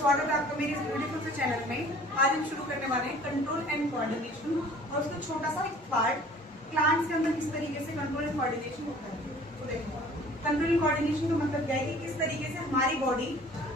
स्वागत है आपका मेरे इस ब्यूटीफुल से चैनल में। आज हम शुरू करने वाले हैं कंट्रोल एंड कोऑर्डिनेशन और उसका छोटा सा एक पार्ट प्लांट्स के अंदर किस तरीके से कंट्रोल एंड कोऑर्डिनेशन होता है। तो देखो, कंट्रोल एंड कोऑर्डिनेशन का मतलब क्या है कि किस तरीके से हमारी बॉडी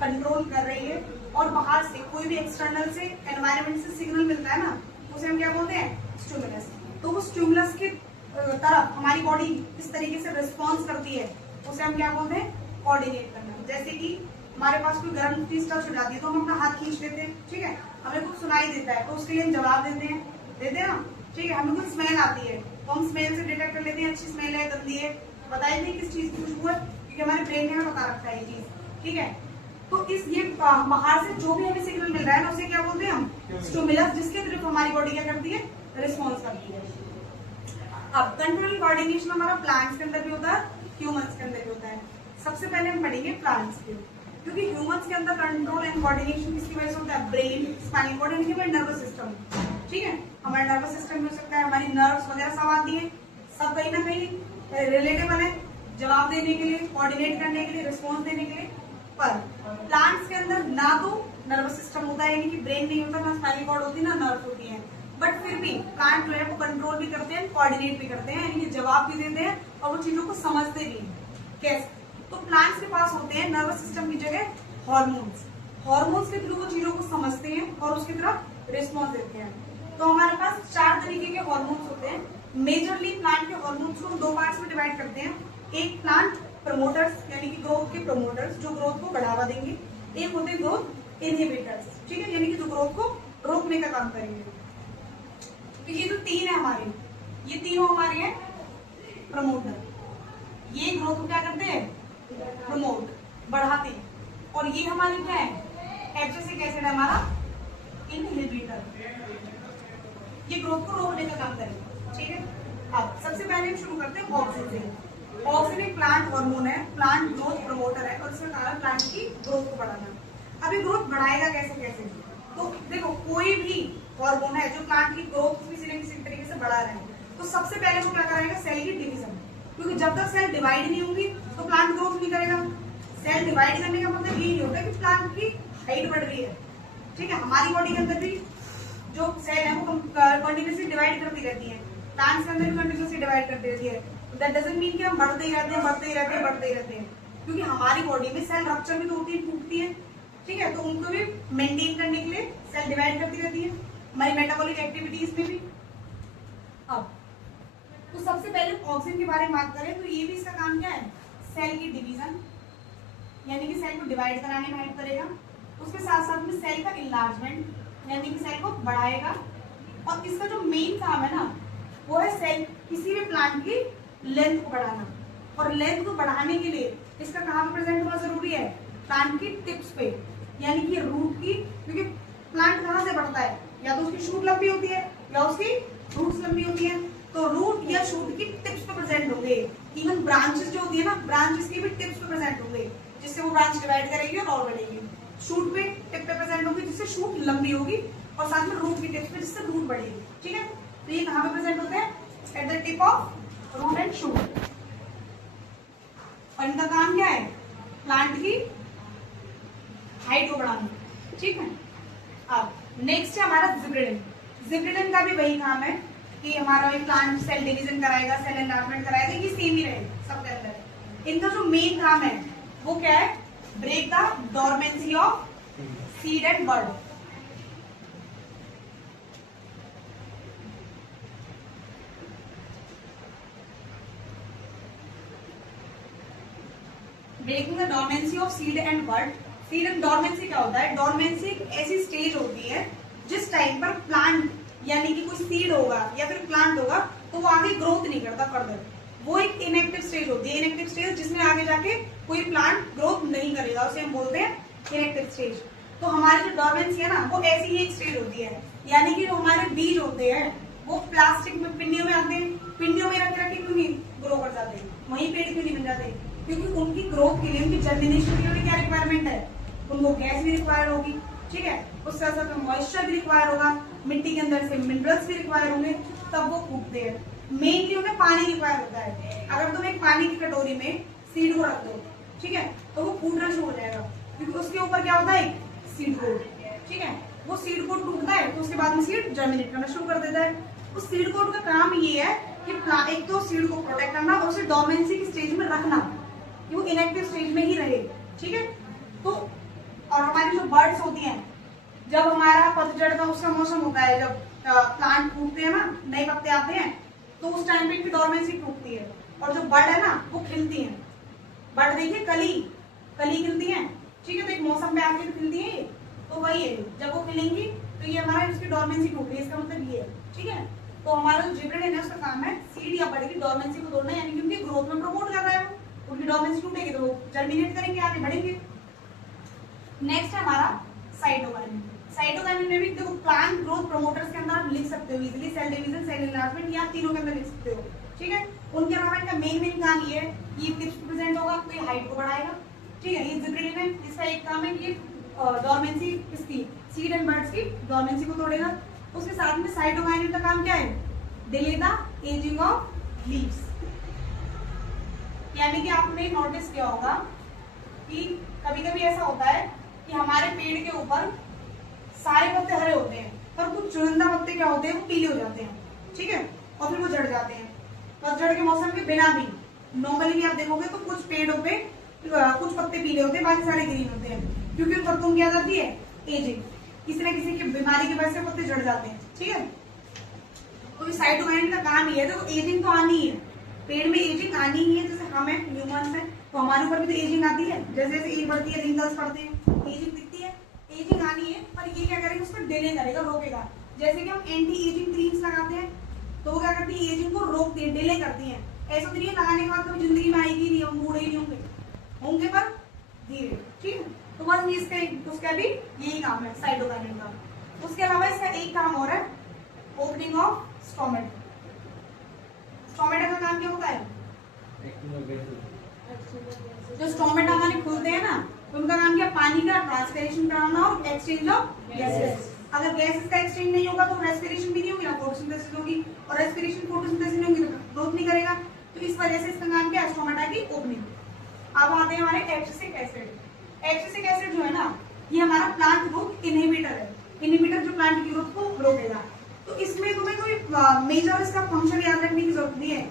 कंट्रोल कर रही है और बाहर से कोई भी एक्सटर्नल से एनवायरमेंट से सिग्नल मिलता है ना, उसे हम क्या बोलते हैं, स्टिमुलस। तो वो स्टिमुलस की तरफ हमारी बॉडी किस तरीके से रिस्पॉन्स करती है उसे हम क्या बोलते हैं, कोऑर्डिनेट करना। जैसे कि हमारे पास कोई गर्म चीज टच हो जाती है तो हम अपना हाथ खींच लेते हैं, ठीक है, हमें कुछ सुनाई देता है तो उसके लिए हम जवाब देते हैं ना, ठीक है। हमें कुछ स्मेल आती है तो हम स्मेल से डिटेक्ट कर लेते हैं, अच्छी स्मेल है, गंदी है, बताइए नहीं किस चीज की खुशबू है, क्योंकि हमारे ब्रेन ने हमें बता रखा है ये चीज, ठीक है। तो इस ये बाहर से जो भी हमें सिग्नल मिल रहा है ना उसे क्या बोलते हैं हम, स्टिमुलस, जिसके थ्रू हमारी बॉडी क्या करती है, रिस्पॉन्स करती है। अब कंट्रोल कोऑर्डिनेशन हमारा प्लांट्स के अंदर भी होता है, ह्यूमंस के अंदर भी होता है। सबसे पहले हम पढ़ेंगे प्लांट्स के, क्योंकि ह्यूमंस के अंदर कंट्रोल एंड कोऑर्डिनेशन किसकी वजह से होता है, ब्रेन, स्पाइनल कॉर्ड यानी कि हमारा नर्वस सिस्टम, ठीक है। हमारा नर्वस सिस्टम में हो सकता है, हमारी नर्व्स वगैरह सब आती है, सब कहीं ना कहीं रिलेटेबल है जवाब देने के लिए, कोऑर्डिनेट करने के लिए, रिस्पॉन्स देने के लिए। पर प्लांट्स के अंदर ना तो नर्वस सिस्टम होता है, यानी कि ब्रेन नहीं होता, ना स्पाइनल कॉर्ड होती है, ना नर्व होती है, बट फिर भी प्लांट जो है वो कंट्रोल भी करते हैं, कोऑर्डिनेट भी करते हैं, यानी कि जवाब भी देते हैं और वो चीजों को समझते भी हैं। कैसे? तो प्लांट्स के पास होते हैं नर्वस सिस्टम की जगह हार्मोन्स। हार्मोन्स के थ्रू वो चीजों को समझते हैं और उसकी तरफ रिस्पॉन्स देते हैं। तो हमारे पास 4 तरीके के हार्मोन्स होते हैं। मेजरली प्लांट के हार्मोन्स को 2 पार्ट्स में डिवाइड करते हैं। एक प्लांट प्रमोटर्स यानी कि ग्रोथ के प्रमोटर्स जो ग्रोथ को बढ़ावा देंगे, एक होते हैं ग्रोथ इनहिबिटर्स, ठीक है, यानी कि जो ग्रोथ को रोकने का काम करेंगे। तो ये जो 3 है हमारे, ये तीनों हमारे हैं प्रमोटर। ये ग्रोथ को क्या करते हैं, प्रमोट, बढ़ाते हैं। और ये हमारे क्या है, एब्सिसिक एसिड है हमारा इनहिबिटर, ये ग्रोथ को रोकने का काम करेगा, ठीक है। अब सबसे पहले हम शुरू करते हैं ऑक्सीजन। ऑक्सीजन एक प्लांट हार्मोन है, प्लांट ग्रोथ प्रमोटर है और इसका कारण प्लांट की ग्रोथ को बढ़ाना। अब ये ग्रोथ बढ़ाएगा कैसे कैसे, तो देखो कोई भी हार्मोन है जो प्लांट की ग्रोथ को किसी न किसी तरीके से बढ़ा रहा है, तो सबसे पहले वो क्या कराएगा, सेल की डिवीजन, क्योंकि जब तक सेल डिवाइड नहीं होंगी तो प्लांट ग्रोथ नहीं करेगा। सेल डिवाइड करने का मतलब ये नहीं होता कि प्लांट की हाइट बढ़ रही है, ठीक है। हमारी बॉडी के अंदर भी जो सेल है वो कंटिन्यूसली डिवाइड करती रहती है, प्लांट्स के अंदर भी कंटिन्यूसली डिवाइड करती रहती है। दैट डजंट मीन कि हम बढ़ते ही रहते हैं, बढ़ते ही रहते हैं, बढ़ते ही रहते हैं, क्योंकि हमारी बॉडी में सेल रप्चर भी तो होती है, टूटती है, ठीक है। तो उनको भी मेंटेन करने के लिए सेल डिवाइड करती रहती है, हमारी मेटाबॉलिक एक्टिविटीज में भी। अब तो सबसे पहले ऑक्सीजन के बारे में बात करें तो ये भी इसका काम क्या है, सेल की डिवीजन, यानी कि सेल को डिवाइड कराने में हेल्प करेगा। उसके साथ साथ में सेल का इनलार्जमेंट, यानी कि सेल को बढ़ाएगा। और इसका जो मेन काम है ना वो है सेल किसी भी प्लांट की लेंथ को बढ़ाना, और लेंथ को बढ़ाने के लिए इसका कहाँ पे प्रेजेंट होना जरूरी है, प्लांट की टिप्स पे, यानी कि रूट की, क्योंकि प्लांट कहाँ से बढ़ता है, या तो उसकी शूट लंबी होती है या उसकी रूट्स लंबी होती है, तो रूट या शूट की टिप्स पे प्रेजेंट होंगे। इवन ब्रांचेस जो होती है ना, ब्रांचेस की भी टिप्स पे प्रेजेंट होंगे, जिससे वो ब्रांच डिवाइड करेगी और बढ़ेगी। शूट पे टिप पे प्रेजेंट होगी जिससे शूट लंबी होगी, और साथ में रूट की टिप्स पे जिससे रूट बढ़ेगी, ठीक है। तो ये कहाँ पे प्रेजेंट होते हैं, at the tip of root and shoot. और इनका काम क्या है, प्लांट की हाइट को बढ़ाना, ठीक है। अब नेक्स्ट है हमारा जिब्रेलिन। जिब्रेलिन का भी वही काम है कि हमारा प्लांट सेल डिवीजन कराएगा, सेल एनलार्जमेंट कराएगा, ये सेम ही रहेगा सबके अंदर। इनका जो मेन काम है वो क्या है, break the dormancy of seed and bud. Breaking the dormancy of seed and bud. Seed and dormancy क्या होता है, डोरमेंसी एक ऐसी स्टेज होती है जिस टाइम पर प्लांट यानी कि कोई सीड होगा या फिर प्लांट होगा तो वो आगे ग्रोथ नहीं करता फर्दर, वो एक इनएक्टिव स्टेज होती है। इनएक्टिव स्टेज जिसमें आगे जाके कोई प्लांट ग्रोथ नहीं करेगा उसे हम बोलते हैं इनएक्टिव स्टेज। तो हमारी जो डोरमेंसी है ना वो ऐसी ही एक स्टेज होती है, यानी कि जो हमारे बीज होते हैं वो प्लास्टिक में पिंडियों में आते हैं, पिंडियों में रख रखे क्यों नहीं ग्रो कर जाते, वहीं पेड़ क्यों नहीं बन जाते, क्योंकि उनकी ग्रोथ के लिए, उनकी जर्मिनेशन के लिए क्या रिक्वायरमेंट है, उनको गैस भी रिक्वायर होगी, ठीक है, उसके साथ साथ मॉइस्चर भी रिक्वायर होगा, मिट्टी के अंदर से मिनरल्स भी रिक्वायर होंगे, तब वो उगते हैं। मेनली उन्हें पानी रिक्वायर होता है। अगर तुम एक पानी की कटोरी में सीड को रख दो, ठीक है, तो वो फूटना शुरू हो जाएगा, क्योंकि उसके ऊपर क्या होता है, सीड कोड, ठीक है। वो सीड कोड टूटता है तो उसके बाद में सीड जर्मिनेट करना शुरू कर देता है। उस सीड कोड का काम ये है कि एक तो सीड को प्रोटेक्ट करना और उसे डोर्मेंसी की स्टेज में रखना कि वो इनएक्टिव स्टेज में ही रहे, ठीक है। तो और हमारी जो बर्ड्स होती हैं, जब हमारा पतझड़ का उसका मौसम होता है, जब प्लांट टूटते हैं ना, नए पत्ते आते हैं, तो उस टाइम पे डोर्मेंसी टूटती है और जो बर्ड है ना वो खिलती है। बर्ड देखिए कली खिलती है, ठीक है। तो एक मौसम पे आके खिलती है, तो वही है, जब वो खिलेंगी तो ये हमारा इसकी डोर्मेंसी टूट रही है, इसका मतलब ये है, ठीक है। तो हमारा जो जिब्रेलिन है उसका काम है सीड या बर्ड की डोर्मेंसी को तोड़ना, यानी कि उनकी ग्रोथ में प्रमोट कर रहा है। उनकी डोर्मेंसी टूटेगी तो वो जर्मिनेट करेंगे, आगे बढ़ेंगे। नेक्स्ट है हमारा साइटोकाइनेसिस। साइटोकाइनेसिस में भी देखो प्लांट ग्रोथ प्रोमोटर्स के अंदर आप लिख सकते हो easily, cell division, cell enlargement, या तीनों के अंदर लिख सकते हो, ठीक है। उनके अलावा इनका मेन काम ये है, ये टिप्स प्रेजेंट होगा तो ये हाइट को बढ़ाएगा, ठीक है। ये जिब्रेलिन है, इसका एक काम है कि डोर्मेंसी इसकी सीड एंड बर्ड्स की डोर्मेंसी को तोड़ेगा। उसके साथ में साइटोकाइनेसिस का काम क्या है, delay the ageing of leaves. यानी कि आपने नोटिस किया होगा कि कभी कभी ऐसा होता है कि हमारे पेड़ के ऊपर सारे पत्ते हरे होते हैं पर कुछ चुनिंदा पत्ते क्या होते हैं, वो पीले हो जाते हैं, ठीक है, और फिर वो झड़ जाते हैं। पतझड़ के मौसम के बिना भी नॉर्मली भी आप देखोगे तो कुछ पेड़ों पे कुछ पत्ते पीले होते हैं, बाकी सारे ग्रीन होते हैं, क्योंकि उन पत्तों की क्या जाती है, एजिंग। किसी न किसी की बीमारी की वजह से पत्ते झड़ जाते हैं, ठीक है। तो इस साइटोकाइनेसिस का काम ये है, तो एजिंग तो आनी है, पेड़ में एजिंग आनी ही है। जैसे हम ह्यूमंस हैं तो हमारे ऊपर भी तो एजिंग आती है, जैसे जैसे एज बढ़ती है, रिंकल्स पड़ते हैं, एजिंग दिखती है, एजिंग आनी है। पर ये क्या करेगा, उसको डिले करेगा, रोकेगा। जैसे कि हम एंटी एजिंग क्रीम्स लगाते हैं तो वो क्या करती है, एजिंग को रोकती है, डिले करती है। ऐसा तो नहीं है लगाने के बाद कभी जिंदगी में आएगी नहीं, हम बूढ़े ही नहीं होंगे पर धीरे, ठीक है। तो बस इसका उसका भी यही काम है साइटोकाइनेसिस का। उसके अलावा इसका एक काम और है, ओपनिंग ऑफ स्टोमेटा। स्टोमेटा का काम क्या होता है, जो स्टोमेटा हमारे खुलते हैं ना, तो उनका काम क्या, पानी का ट्रांसपिरेशन कराना और एक्सचेंज ऑफ गैसेस। अगर गैसेस का एक्सचेंज नहीं होगा तो रेस्पिरेशन भी नहीं होगी, ना फोटोसिंथेसिस होगी, और रेस्पिरेशन फोटोसिंथेसिस नहीं होगी तो ग्रोथ नहीं करेगा। तो इस वजह से इसका काम क्या है, स्टोमेटा की ओपनिंग। अब आते हैं हमारे एब्सिसिक एसिड। एब्सिसिक एसिड जो है ना, ये हमारा प्लांट ग्रोथ इनहिबिटर है, इनहिबिटर जो प्लांट की ग्रोथ को रोकेगा। तो इसमें तुम्हें कोई मेजर इसका फंक्शन याद रखने की जरूरत नहीं है,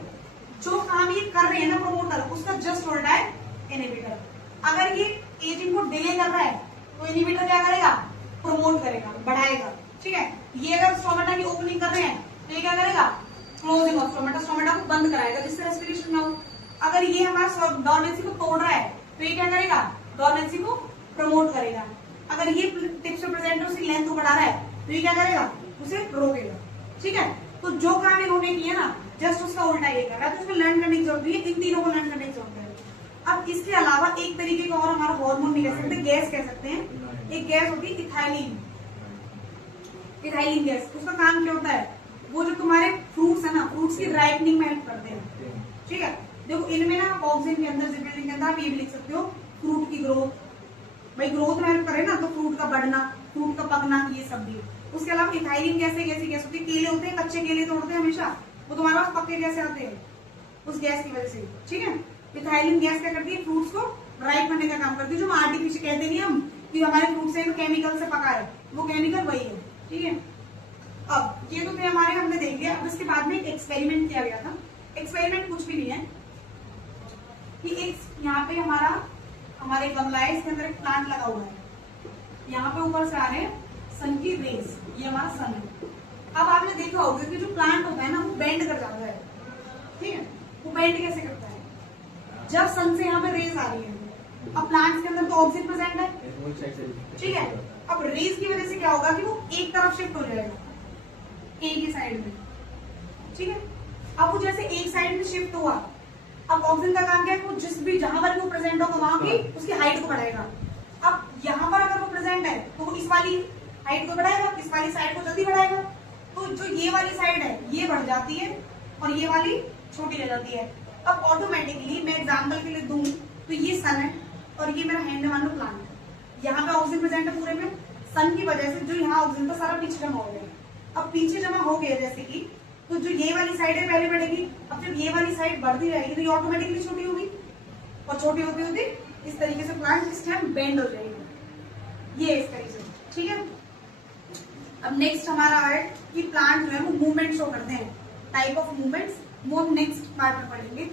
जो काम ये कर रहे हैं ना प्रोमोटर, उसका जस्ट उल्टा है इनहिबिटर। अगर ये एजिंग को डिले कर रहा है तो इनहिबिटर क्या करेगा, प्रमोट करेगा, बढ़ाएगा, ठीक है। ये अगर स्टोमेटा की ओपनिंग कर रहे हैं तो ये क्या करेगा, क्लोजिंग ऑफ स्टोमेटा, स्टोमेटा को बंद कराएगा जिससे रेस्पिरेशन ना हो। अगर ये हमारा डोर्मेंसी को तोड़ रहा है तो ये क्या करेगा, डोर्मेंसी को प्रमोट करेगा। अगर ये टिप्स प्रेजेंट है उसकी लेंथ को बढ़ा रहा है तो ये क्या करेगा, उसे रोकेगा, ठीक है। तो जो काम इन्होंने किया ना, जस्ट उसका उल्टा ये कर रहा है, तो उसमें लर्न करने की जरूरत है, इन तीनों को लर्न करने की जरूरत है। अब इसके अलावा एक तरीके का और हमारा हार्मोन नहीं कह सकते, गैस कह सकते हैं। एक गैस होती है इथाइलिन, इथाइलिन गैस। उसका काम क्या होता है, वो जो तुम्हारे फ्रूट्स है ना, फ्रूट्स की राइपनिंग में हेल्प करते हैं, ठीक है। देखो इनमें ना ऑक्सीजन के अंदर, जिब्रेलिन के अंदर आप ये भी लिख सकते हो फ्रूट की ग्रोथ, भाई ग्रोथ में हेल्प करे ना, तो फ्रूट का बढ़ना, फ्रूट का पकना, ये सब भी। उसके अलावा इथाइलिन गैस एक ऐसी गैस होती है, केले होते हैं, कच्चे केले तोड़ते हैं हमेशा, वो तुम्हारे पास पक्के कैसे आते हैं, उस गैस की वजह से, ठीक है। इथाइलिन गैस क्या करती है, फ्रूट्स को राइप करने का काम करती है, जो आर्टिफिशियल कहते नहीं हम कि हमारे फ्रूट से केमिकल से पका है, वो केमिकल वही है, ठीक है। अब ये तो थे हमारे, हमने देख लिया। अब इसके बाद में एक एक्सपेरिमेंट किया गया था। एक्सपेरिमेंट कुछ भी नहीं है कि एक यहाँ पे हमारे गमला है, इसके अंदर एक प्लांट लगा हुआ है, यहाँ पे ऊपर से आ रहे हैं सन की रेज, ये हमारा सन है। अब आपने देखा होगा कि जो प्लांट होता है ना, वो बेंड कर जाता है, ठीक है। वो बेंड कैसे करता है, जब सन से यहाँ पे रेज आ रही है, अब प्लांट्स के अंदर तो ऑक्सीजन प्रेजेंट है, ठीक है। अब रेज की वजह से क्या होगा कि वो एक तरफ शिफ्ट हो जाएगा, एक ही साइड में, ठीक है। अब वो जैसे एक साइड में शिफ्ट हुआ, अब ऑक्सीजन का काम क्या है, वो जिस भी जहां पर वो प्रेजेंट होगा वहां की उसकी हाइट को बढ़ाएगा। अब यहाँ पर अगर वो प्रेजेंट है तो वो इस वाली हाइट को बढ़ाएगा, इस वाली साइड को जल्दी बढ़ाएगा। तो जो ये वाली साइड है ये बढ़ जाती है और ये वाली छोटी रह जाती है। अब ऑटोमेटिकली मैं एग्जाम्पल के लिए दूं तो ये सन है और ये मेरा हैंड मान लो प्लांट है, यहाँ पे ऑक्सीजन प्रेजेंट है पूरे में, सन की वजह से जो यहाँ ऑक्सीजन था सारा पीछे जमा हो गया। अब पीछे जमा हो गया जैसे कि, तो जो ये वाली साइड है पहले बढ़ेगी, अब जब ये वाली साइड बढ़ती रहेगी तो ये ऑटोमेटिकली छोटी होगी, और छोटी होती होती इस तरीके से प्लांट इस टाइम बेंड हो जाएगी, ये इसका रीजन, ठीक है। अब नेक्स्ट हमारा है कि प्लांट जो है वो मूवमेंट शो करते हैं, टाइप ऑफ मूवमेंट्स, वो हम नेक्स्ट पार्ट में पढ़ेंगे।